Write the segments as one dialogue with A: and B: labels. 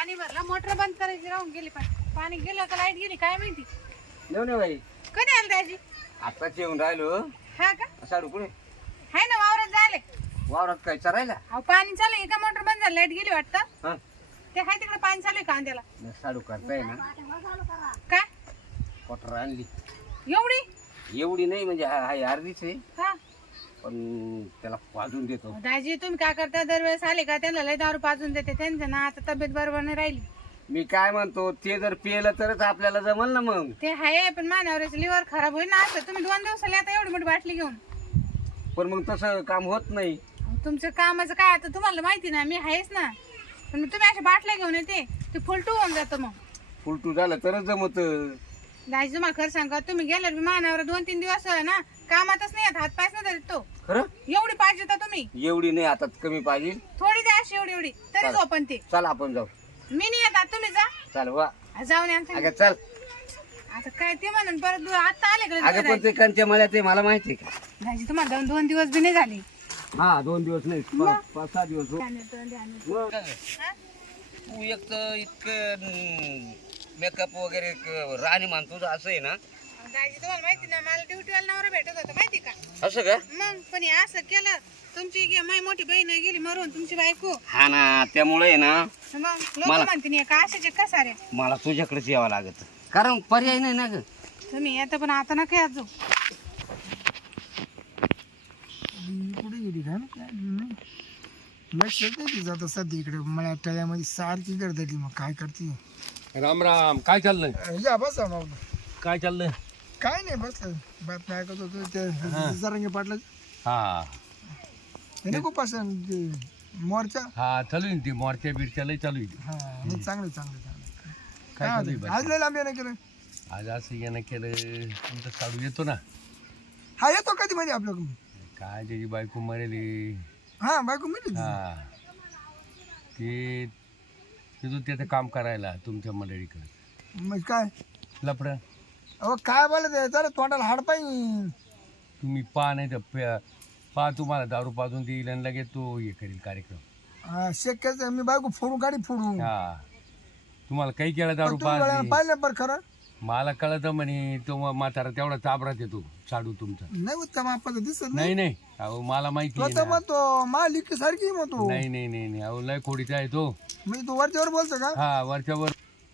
A: पाणी भरला मोटर बंद करायची राहून गेली पण पाणी गेलं का लाईट गेली काय माहिती
B: नाही बाई
A: कधी आली त्याची
B: आताच येऊन राहिलो
A: हा का
B: साडू कुठे
A: हाय ना वावरात जायले
B: वावरात काय चरायला
A: अहो पाणी चालू आहे का मोटर बंद झाली लाईट गेली वाटतं
B: हा
A: ते हाय तिकडे पाणी चालू आहे कांद्याला
B: साडू करताय ना
A: काय
B: क्वार्टर आणली
A: एवढी
B: नाही म्हणजे हाय अर्धीच आहे
A: हा
B: पण त्याला पाजून देतो
A: दाजी तुम्ही काय करता दरवेळेस आले का त्यांना लय दारू पाजून देते त्यांचं ना आता तब्येत बरोबर नाही राहिली
B: मी काय म्हणतो ते जर पिलं तरच आपल्याला जमल ना मग
A: ते आहे पण मानावरच लिव्हर खराब होईल ना असं तुम्ही 2 दिवसाला आता एवढी मोठी बाटली घेऊन
B: पण मग तसं काम होत नाही
A: तुमचं कामाचं काय आता तुम्हाला माहिती ना मी आहेच ना पण तुम्ही अशा बाटल्या घेऊन येते ते फुलटू होऊन जातं मग
B: फुलटू झालं तरच जमत
A: दाजी तुम्हाला खरं सांगा तुम्ही गेल्यावर मी मानावर 2-3 दिवस ना कामातच नाही हात पायच नाही धरीत तो
B: खरं
A: एवढी पाहिजे तर तुम्ही
B: एवढी नाही आता कमी पाहिजे
A: थोडी द्या अशी एवढी तरी झोपन ते
B: चल आपण जाऊ
A: मी नाही येत आता तुम्ही जा
B: चल वा
A: जाऊन या तुम्ही.
B: अगं चल
A: आता काय ते म्हणून परत आता आले
B: अगं
A: का
B: पण ते कंच्या मला ते मला माहिती आहे का
A: दाजी तुम्हाला 2 दिवस बी नाही झाले
B: हा 2 दिवस नाही 5-6 दिवस हो.
A: हा?
B: तू एक तर इतकं मेकअप वगैरे राणी मानतो असं आहे ना
A: दाजी तुम्हाला माहिती ना मला ड्युटीवाला नवरा भेटत होता माहिती का
B: असं का
A: मग पण हे असं केलं तुमची माई मोठी बहीण गेली मरून तुमची बायको
B: हा ना त्यामुळे आहे ना
A: मग लोक म्हणते नाही का अशाचे का साऱ्या
B: मला तुझ्याकडेच यावं लागत कारण पर्याय नाही ना ग
A: तुम्ही आता पण आता नका याच
C: कुठे गेली का लक्ष नाही जात सध्या इकडे मला टळ्यामध्ये सारखी करता मग काय करते
D: राम राम काय चाललंय
C: या बस मग
D: काय चाललंय
C: काय नाही बस बातम्या ऐकत होतो ते जरंगे पाटला
D: हा
C: नको पसंत मोर्चा
D: हा चालू आहे ती मोर्चा बिरच्या लय चालू आहे
C: हा नाही चांगलं चांगलं चांगलं
D: काय चालू आहे
C: आज
D: बाकी?
C: लय लांब येणं केलं
D: आज असं येणं केलं तुमचं साडू येतो ना
C: हा येतो कधी म्हणजे आपलं
D: काय त्याची बायको मरेली
C: हा बायको मिळली
D: हा ते तिथून त्याचं काम करायला तुमच्या मंडळीकडे
C: मग काय
D: लपड
C: अहो काय बोलत जरा तोंडाला हाड पाहिजे
D: तुम्ही पहा नाही तर पहा तुम्हाला दारू पाजून देईल आणि लगेच तो हे करेल कार्यक्रम
C: शक्यच मी बायको फोडू गाडी फोडू
D: हा तुम्हाला काही केलं दारू पाजली
C: पाहिलं बरं खरं
D: मला कळत म्हणे तो म्हातारा तेवढा चाबरात येतो साडू तुमचा
C: नाही उत्तम आपण दिसत
D: नाही नाही अहो मला माहिती आहे
C: तो
D: ना.
C: म्हणतो मालिक सारखी म्हणतो
D: नाही नाही नाही नाही अहो लय खोडीचा आहे तो
C: म्हणजे तू वरच्यावर बोलतो का
D: हा वरच्यावर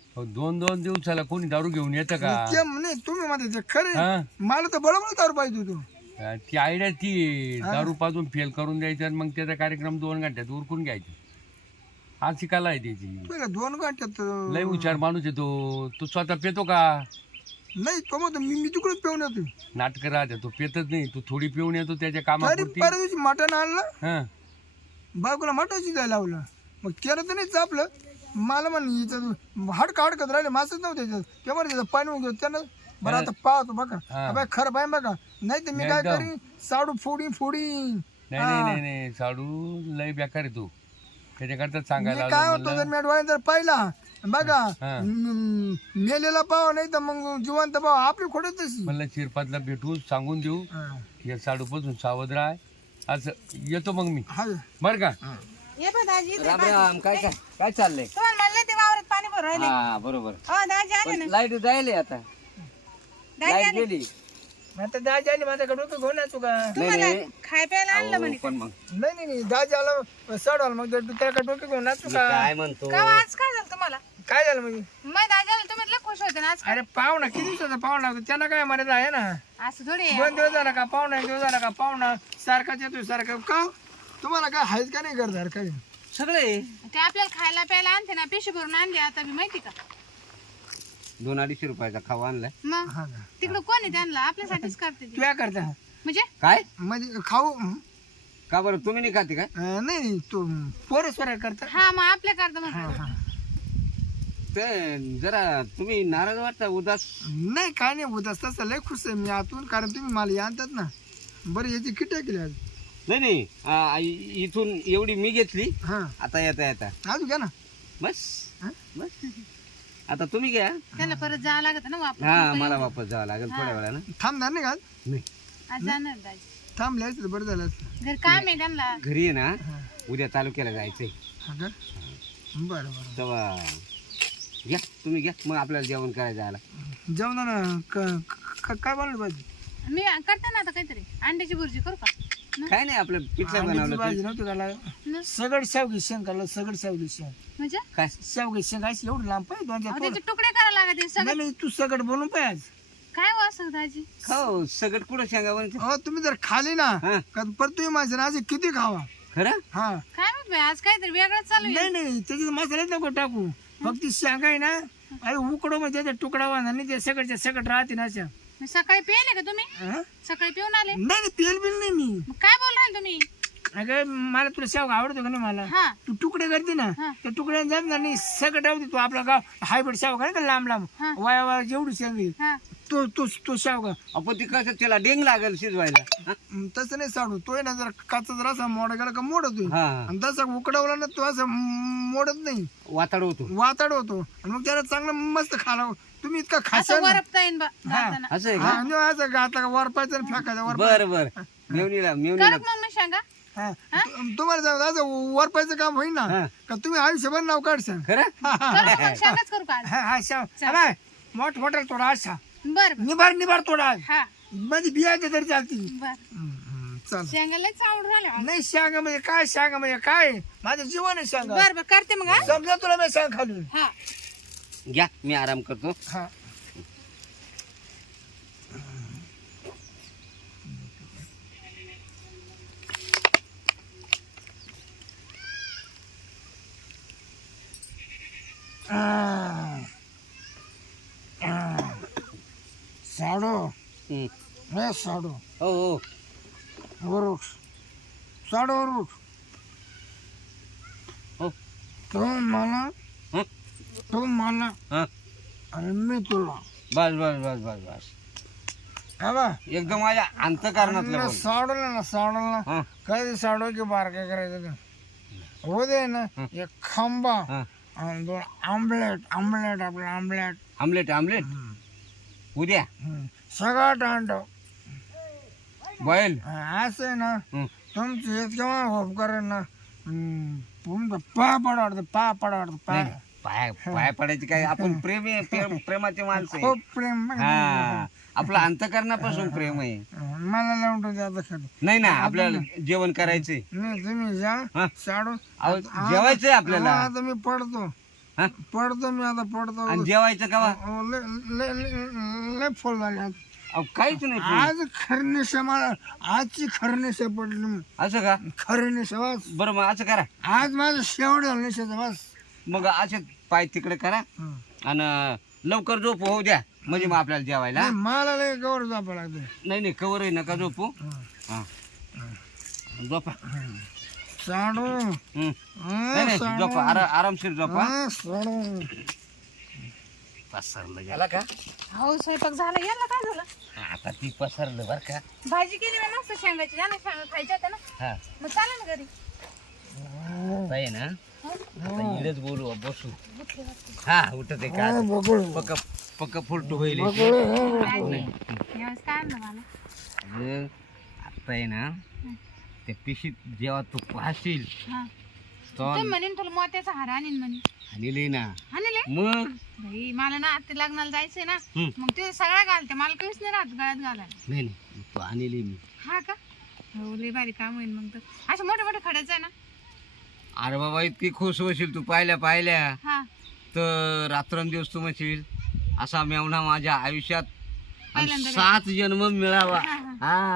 D: 2-2 दिवसाला कोणी दारू घेऊन येतं का
C: ते नाही तुम्ही म्हणते ते खरे
D: हा
C: मला तर बरोबर दारू पाहिजे तू
D: ती आयडिया ती आहे. दारू पाजून फेल करून द्यायचं आणि मग त्याचा कार्यक्रम 2 घंट्यात उरकून घ्यायचा आज शिकायला आहे त्याची
C: तुला 2 घंट्यात
D: लय हुशार माणूस आहे तो स्वतः पेतो का
C: नाही तो म्हणतो मी तिकडेच पेऊन येतो
D: नाटक राहते तो पेतच नाही तो थोडी पिऊन येतो त्याच्या
C: तरी
D: कामापुरती
C: परत दिवशी मटण आणलं
D: हा
C: बायकोला मटण द्यायला लावलं मग केलं तर नाही चापलं मला म्हण हाडका हडकत राहिले मासच नव्हते त्याच्यात ते त्याचं पाणी उगवत त्यानं बरं आता पाहतो बघा अबे खरं पाहिजे बघा नाही तर मी काय
D: एकदम.
C: करीन साडू फोडी
D: नाही नाही नाही नाही साडू लय बेकार आहे तू त्याच्याकरता सांगायला
C: काय
D: आलो
C: होतं जर
D: म्हणलं.
C: मी डोळ्यात जर पाहिला बघा
D: हा.
C: मेलेला पाव नाही तर मग जिवंत पाव आपली खोडच तशी
D: म्हणलं शिरपातला भेटू सांगून देऊ
C: हा.
D: या साडूपासून सावध राह असं येतो मग मी
C: हा.
D: बर का
A: ये पण दाजी ते
B: राम राम काय काय काय चाललंय
A: तुम्हाला म्हणलं ते वावरात पाणी भरून राहिले
B: हा बरोबर
A: हो दाजी आले ना
B: लाईट जायले आता
A: दाजी
B: लाईट
A: आले
B: गेली
C: आता दाजी आली माझ्याकडे डोकं घेऊन यायचो का
A: तुम्हाला
B: नाही.
A: खाय प्यायला आणलं
B: अहो,
A: म्हणे
B: पण मग
C: नाही दाजी आला सडवाल मग त्याकडे डोकं घेऊन यायचो
B: मी
C: का
B: काय म्हणतो
A: का आज काय झालं तुम्हाला
C: काय झालं म्हणजे
A: मग दाजी आले तुम्ही लय खुश होते ना आज
C: अरे पाहुणा किती दिवसाचा पाहुणा होता त्याला काय मर्यादा आहे ना
A: असं थोडी आहे.
C: 2 दिवस झाला का पाहुणा 1 दिवस झाला का पाहुणा सारखाच येतोय सारखा का तुम्हाला काय हायच का नाही करणार काय
B: सगळे
A: ते आपल्याला खायला प्यायला आणते ना पिशी भरून आणली आता मी माहिती का
B: 200-250 रुपयाचा खावा आणलाय
A: मग
C: हा का
A: तिकडं कोण आहे त्यांना आपल्यासाठीच करते ती.
C: तू काय करता
A: म्हणजे
B: काय
C: म्हणजे खाऊ
B: का बरं तुम्ही नाही खाते काय
C: नाही तू पोरं स्वरा करता
A: हा मग आपल्या करता मग
B: ते जरा तुम्ही नाराज वाटता उदास
C: नाही काय नाही होत तसं लय खुश आहे मी आतून कारण तुम्ही मला आणतात ना बरं याची किट्या केली आज
B: नाही नाही इथून एवढी मी घेतली
C: हा
B: आता येता येता
C: अजून घ्या ना
B: बस
C: हा?
B: बस आता तुम्ही घ्या
A: त्याला परत जावं लागत ना वापस
B: हा मला वापस जावं लागेल थोड्या वेळानं
C: थांबणार नाही का आज?
B: नाही
A: आज जाणार दाजी
C: थांबले बरं झालं असतं.
A: घर काम आहे त्यांना
B: घरी आहे ना उद्या तालुक्याला जायचंय
C: हा का बरं बरं
B: तेव्हा घ्या तुम्ही घ्या मग आपल्याला जेवण करायचं आला.
C: जेवणाला काय बनलं पाहिजे?
A: मी करते ना आता काहीतरी अंड्याची भुर्जी करू का?
B: काय नाही आपलं पिठलं
C: अंड्याची
B: बनवलं
C: भाजी नव्हती घाला सगड शेवगी शेंग घाला सगड शेवगी शेंग
A: म्हणजे
B: काय
C: शेवगी शेंग अशी एवढं लांब पाहिजे दोन
A: अहो,
C: चार
A: त्याचे तुकडे करायला लागते सगळं.
C: नाही तू सगड बोलून पाहिजे.
A: काय हो असं दाजी?
B: हो सगळं कुठं शेंगा बनवते
C: हो तुम्ही जर खाली ना
B: हा.
C: का परत तुम्ही माझ्या आज किती खावा
B: खरं.
C: हा
A: काय माहित बाई, आज काहीतरी वेगळंच चालू आहे.
C: नाही नाही त्याच्यात मसाल्याच नको टाकू फक्त शेंगा आहे ना अरे उकडो मग त्याचा तुकडा वाहणार नाही ते सगळच्या सगळं राहते ना अशा.
A: मग सकाळी पिले का तुम्ही?
C: हा?
A: सकाळी पिऊन आले?
C: नाही नाही तेल बिल नाही मी
A: मग काय बोल राहिले तुम्ही?
C: अगं मला तुला शेवगा आवडतो का नाही मला
A: हा
C: तू तुकडे करते ना
A: हा.
C: त्या तुकड्याने जात ना नाही सगळं टाकते तू आपला गाव हायब्रिड शेवगा नाही का लांब लांब
A: हा.
C: वाया वाया जेवढी शेंगी
A: हा
C: तो तो तो शेवगा
B: आपण ती कसं त्याला डेंग लागेल शिजवायला. हा?
C: तसं नाही साडू तो आहे ना जर काचा जर असा मोडा गेला का मोडतो
B: हा
C: आणि तसा उकडवला ना तो असं मोडत नाही
B: वाताड होतो
C: वाताड होतो आणि मग त्याला चांगलं मस्त खाला तुम्ही इतका
A: असं
C: खासा
A: वरपता येईन बा जाताना.
B: असं आहे का.
C: असं घातला का वरपायचं आणि फेकायचं वर
B: बर बर मेवणीला
A: करत मग मी सांगा.
C: तुम्हाला सांगतो असं वरपायचं काम होईल ना
B: हा.
C: का तुम्ही आयुष्यभर नाव काढशाल
B: खरं.
A: करू का मग सांगाच करू का आज?
C: हा शाव मोठ मोठा थोडा असा
A: बर बर.
C: निभार निभार थोडा
A: हा
C: म्हणजे बियाचे तरी चालतील
A: बर.
C: चाल
A: शेंगालाच आवडून राहिले.
C: नाही शांगा म्हणजे काय शांगा म्हणजे काय माझं जीवन आहे शांगा
A: बर बर करते मग. हा
C: समजा तुला मी सांग खाली
A: हा
B: घ्या मी आराम करतो.
C: हा साडो
B: हम्म.
C: नाही साडो
B: हो हो
C: वरुट साडो वरुट
B: हो
C: तो मला
B: हं?
C: तो मला
B: हा
C: आणि मी तुला
B: बस बस बस बस बस
C: हा बा
B: एकदम माझ्या अंतकारणातलं बोल.
C: साडवलं ना साडवलं ना
B: हा
C: कधी साडव की बार काय करायचं ते हो दे ना एक खांबा
B: हा
C: आणि दोन आमलेट आमलेट आपलं आमलेट
B: आमलेट आमलेट उद्या
C: सगळं अंड
B: बॉईल.
C: असं आहे ना
B: हं.
C: तुमचं केव्हा होप करेन ना तुमचं पा पडा वाटतं पा पडा वाटतं पा
B: पाय पाय पडायची काय आपण प्रेमाचे माणसं आहे.
C: खूप प्रेम
B: हा आपलं अंतकरणापासून प्रेम आहे.
C: मला लावून द्या खरं
B: नाही ना आपल्याला जेवण करायचंय.
C: नाही तुम्ही जा
B: हा?
C: साडू
B: अहो, जेवायचंय आपल्याला.
C: आता मी पडतो
B: हा?
C: पडतो मी आता पडतो
B: आणि जेवायचं का
C: लय फुल झाले आज.
B: अहो, काहीच नाही free.
C: आज खरनेशा मला आजची खरनेशा पडली
B: असं का.
C: खरनेशा बस
B: बरं मग असं करा
C: आज माझं शेवट झालं नेशाचं बस
B: मग असे पाय तिकडे करा आणि लवकर झोप होऊ द्या म्हणजे मग आपल्याला जेवायला.
C: नाही, मला लय गौर जावं लागतं
B: नाही नाही कवर नका झोपू. हा झोपा.
C: साडू
B: हम्म. नाही नाही झोपा आरामशीर झोपा.
C: साडू
B: पसरलं गेला का.
A: हो स्वयंपाक झाला. याला काय झालं?
B: आता ती पसरलं बर का.
A: भाजी केली मी मस्त शेंगाची. जाणे शेंगा खायच्या होत्या ना.
B: हा
A: मग चालेल ना घरी.
B: आता आहे ना
A: हो?
B: आता इकडेच बोलू बसू. हा उठत आहे का
C: बकुळ
B: पक्क पक्क फुलटू होईल.
A: यावेळेस काय आणलं मला?
B: अगं, आता आहे ना त्या पिशीत जेव्हा तू पाहशील
A: हा
B: तर
A: तुम्ही म्हणेन तुला मोत्याचा हार आणीन म्हणे.
B: आणले ना
A: आणले
B: मग.
A: भाई मला ना आता लग्नाला जायचंय ना.
B: हम्म.
A: मग ते सगळं घालते. मला काहीच नाही राहत गळ्यात घालायला.
B: नाही नाही तू आणले मी.
A: हा का? हो लय भारी काम होईल मग तर. असे मोठे मोठे खड्याच आहे ना.
B: अरे बाबा इतकी खुश होशील तू पाहिल्या
A: हा
B: तर रात्रंदिवस तू म्हणशील असा मेवणा माझ्या आयुष्यात आणि
A: पहिल्यांदा
B: 7 जन्म मिळावा.
A: हा.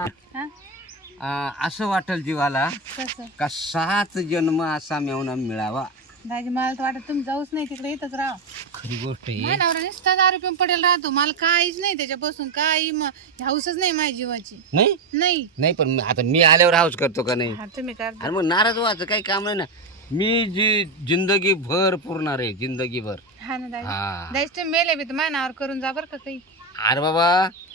B: हा असं वाटल जीवाला
A: कसं
B: का 7 जन्म असा मेवणा मिळावा.
A: दाजी मला तर वाटत तुम्ही जाऊच नाही तिकडे इथंच राहा.
B: खरी गोष्ट आहे.
A: माझ्या नवरा नुसता दारू पिऊन पडेल राहतो. मला काहीच नाही त्याच्यापासून. काही हाऊसच नाही माझ्या जीवाची.
B: नाही
A: नाही.
B: नाही पण आता मी आल्यावर हाऊस करतो का नाही.
A: हा तुम्ही कर.
B: अरे मग नाराज व्हायचं काही काम नाही ना. मी जी जिंदगी भर पुरणार आहे जिंदगी भर.
A: हा ना दाजी.
B: हा
A: दाजी तुम्ही मेले बी तर माझ्या नावावर करून जा बरं का काही.
B: अरे बाबा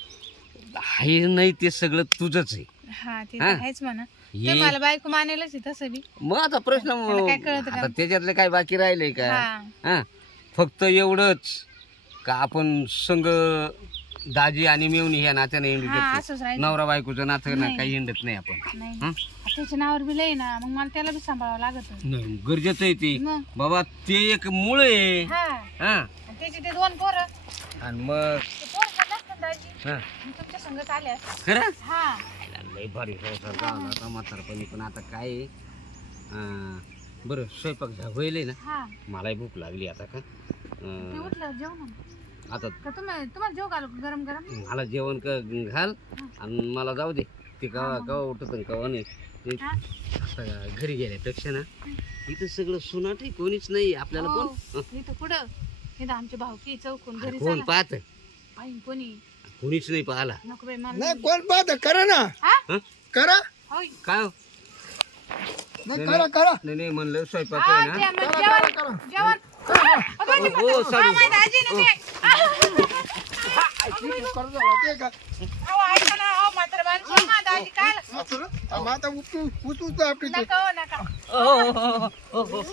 B: आहे नाही ते सगळं तुझंच आहे.
A: हा ते
B: हा.
A: तर आहेच म्हणा.
B: ये.
A: ते मला बायको मानेलच आहे तसं बी.
B: मग आता प्रश्न
A: त्याला काय कळतं का?
B: आता त्याच्यातले काय बाकी राहिले का.
A: हा
B: हा फक्त एवढंच का आपण संघ दाजी आणि मेवणी ह्या नात्याने हिंडू
A: हा
B: शकतो.
A: असंच राहील.
B: नवरा बायकोचं नातं ना काही हिंडत नाही आपण.
A: नाही
B: हं?
A: त्याच्या नावावर बी लय ना, मग मला त्याला बी सांभाळावं लागत.
B: नाही, गरजेचं आहे ते
A: मग
B: बाबा, ते एक मूळ आहे.
A: हा
B: हा
A: आणि त्याचे ते 2 पोरं,
B: आणि मग
A: ते पोरं पण नसतात दाजी,
B: हा
A: मी तुमच्या संगत आले असते.
B: खरं
A: हा
B: लय भारी संसार झाला आता म्हातारपणी. पण आता काय आहे, बरं स्वयंपाक होईल ना,
A: हा
B: मलाही भूक लागली आता. का
A: ते उठलं जेवण ना
B: आता
A: का तुम्हाला जेव घालू गरम गरम.
B: मला जेवण घाल आणि मला जाऊ दे. ते कवा कवा उठत आणि कवा नाही. ते
A: हा?
B: आता घरी गेल्यापेक्षा ना इथं सगळं सुनाट आहे, कोणीच नाही आपल्याला.
A: हो,
B: कोण
A: इथं कुठं इथं आमचे भाऊकी चौकून घरी
B: कोण
A: चला.
B: पाहत?
A: पाहिन कोणी
B: कोणीच नाही पाहला.
A: नको बाई मला.
C: नाही कोण पाहत करा ना,
A: हा?
B: हं?
C: करा.
A: होय.
B: काय हो?
C: नाही करा करा
B: नाही म्हणलं स्वयंपाक
A: हा,
B: आहे ना.
A: ते मग जेवण जेवण.
B: हो चालू.
A: माझ्या आजीने ते.
C: करू झाला ते का
A: अहो, ऐका ना, अहो, म्हातारं माणसं, माझ्या आजी काय
C: मग आता उचू आपली ते.
A: नका हो, नका. अहो,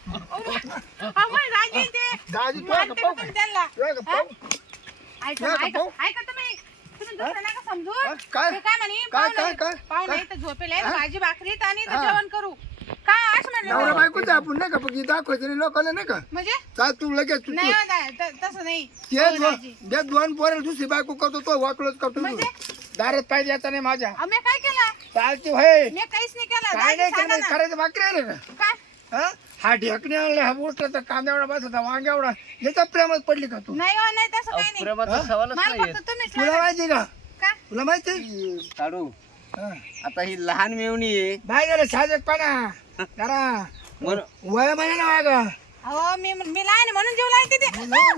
A: माझ्या आजी ते.
C: दाजी तू
A: मानते का तुम्ही त्यांना?
C: का पाहू?
A: ऐका
C: नका
A: ऐका
C: पाहू.
A: ऐका तुम्ही दुसरं नका समजू.
C: काय?
A: ते काय म्हणे,
C: काय,
A: पाहुणे-
C: काय?
A: पाहुणे इथं झोपेले आहेत, भाजी भाकरीत आणि इथं जेवण करू. काय असं
C: नवरा
A: म्हणलं?
C: बायकोच आपण नाही का फक्त दाखवायचं नाही लोकांना नाही का.
A: म्हणजे
C: चाल तू लगेच तू
A: नाही हो, तसं नाही.
C: ते
A: हो, दाजी.
C: जे 2 पोरं दुसरी बायको करतो तो वाकलोच करतो.
A: म्हणजे?
C: दारात पाहिजे आता नाही माझ्या
A: अहो, मी काय केलं?
C: चालते होय.
A: मी काहीच नाही केलं.
C: काय
A: दाजी
C: नाही
A: सांगा
C: केलं
A: ना.
C: करायचं बाकी आहे का.
A: काय?
C: हा? हा ढेकणे आणले, हा उठला तर कांदा एवढा बसला वांग एवढा, याच्या प्रेमात पडली का तू.
A: नाही हो, नाही तसं काही नाही.
B: प्रेमाचा सवालच
A: मला
B: नाही.
A: फक्त तुम्हीच
C: तुला माहिती का,
A: काय?
C: तुला माहिती
B: काढू
C: हा.
B: आता ही लहान मेवणी आहे.
C: बाय गेलं साजकपणा जरा
B: बरं.
C: वय म्हणे ना वागा.
A: अहो, मी लहान आहे म्हणून जीव लावते ते.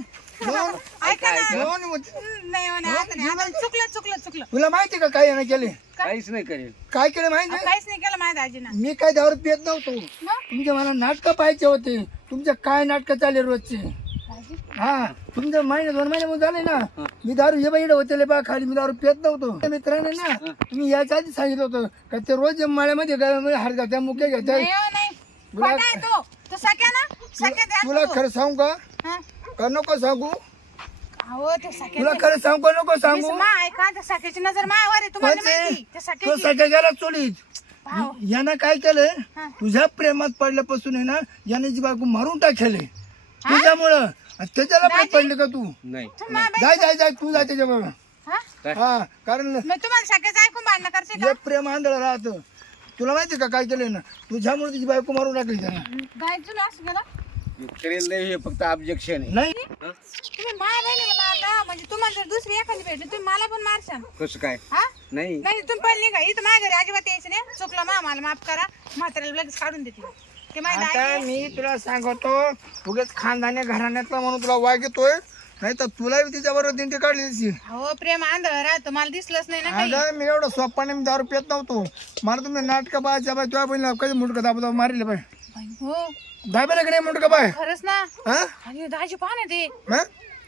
A: ऐका ना. नाही हो, नाही, आता नाही. आता चुकलं.
C: तुला माहिती का काय यानं केले,
B: काहीच नाही करेल.
C: काय केलं माहिती
A: अहो, काहीच नाही केलं माझ्या दाजीनं.
C: मी काय दारू पित नव्हतो.
A: मग?
C: तुमचे मला नाटकं पाहिजे होते. तुमचे काय नाटकं चालले रोजचे.
A: दाजी?
C: हा तुमचे महिने 2 महिने झाले ना, मी दारू हे बाईड होते बा खाली, मी दारू पित नव्हतो. मित्रांनो ना तुम्ही याच्या आधी सांगितलं होतं का ते रोज माळ्यामध्ये हार घ्या मुख्य घेतात.
A: नाही हो, नाही.
C: तुला-
A: खोटा आहे तो. तो सख्या ना? सख्या द्या
C: तुला
A: तो.
C: खरं सांगू का
A: हा?
C: का नको सांगू.
A: अहो, ते सख्या
C: तुला खरं सांगू का नको सांगू.
A: ऐका, त्या सख्याची नजर मायावर आहे, तुम्हाला नाही माहिती. त्या
C: तो
A: सख्याची.
C: सगळ्या गेला चोलीत.
A: पाव.
C: यानं काय केलंय,
A: हा.
C: तुझ्या प्रेमात पडल्यापासून आहे ना, याने जी बायको मारून टाकले त्याच्यामुळं. आणि त्याच्याला पण पडले का तू.
B: नाही
A: तुम्ही माझ्या
C: जाय तू जा त्याच्याबरोबर.
A: हा?
C: हा कारण
A: मग तुम्हाला सख्याचं ऐकून भांडणं करते का?
C: हे प्रेम आंधळ राहतं. तुला माहिती का काय केलंय ना, तुझ्यामुळे तुझी बायको मारून टाकली त्यानं.
A: गाय तुम्ही असं केलं?
B: करेल नाही, हे फक्त ऑब्जेक्शन आहे.
C: नाही
A: तुम्ही माझ्या बहिणीला मारला म्हणजे तुम्हाला जर दुसरी एखादी भेटली तुम्ही मला पण मारशाल.
B: कसं काय?
A: हा?
B: नाही
A: नाही तुम्ही पडली का इथं माझ्या घरी अजिबात यायचं नाही. चुकलं मला माफ करा. म्हाताऱ्याला लगेच काढून देते ते माझ्या
C: आता
A: आई.
C: मी तुला सांगतो, उगेच खानदानी घराण्यातला म्हणून तुला वागतोय, नाही तर तुला तिच्याबरोबर दिंडी काढली दिसली.
A: हो, प्रेम आंधळ राहतं, मला दिसलंच नाही ना काही.
C: अगं मी एवढं सोपाने मी दारू पित नव्हतो. मला तुम्ही नाटकं पाहायच्या बाय तुझ्या बहिणीला कधी मुंडकं दाबा मारले बाय.
A: बाई, हो
C: दाबेला की नाही मुंडकं बाय.
A: खरंच ना.
C: हा?
A: आणि दाजी पाहा ते
C: हा?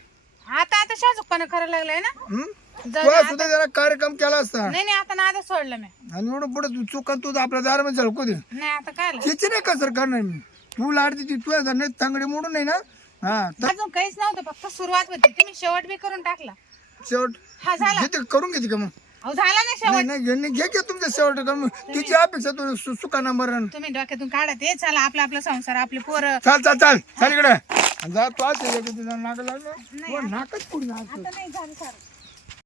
A: आता शाजूकपणा करायला लागलाय ना.
C: हं?
A: जाऊ
C: तुला
A: दे
C: सुद्धा जरा कार्यक्रम केला असता.
A: नाही आता नादा सोडलं मी.
C: आणि एवढं पुढे तू चुकन तू आपल्या दारामध्ये झळकू दे.
A: नाही आता काय
C: तिची नाही कसर करणार मी. तू लाडती ती तुझ्या जर नाही तांगडी मोडून नाही ना. हा तर
A: अजून काहीच नव्हतं, फक्त सुरुवात होती. तुम्ही शेवट बी करून टाकला.
C: शेवट
A: हा झाला.
C: घेते करून घेते का मग.
A: अहो झाला ना शेवट.
C: नाही घे की तुमचं शेवट करून. तिची अपेक्षा तू सुका नंबर.
A: तुम्ही डोक्यातून काढा ते. चला आपला संसार, आपले पोरं.
C: चाल इकडे जा. तू आज नाक लागलं नाकच पुढे
A: आता नाही झालं सर.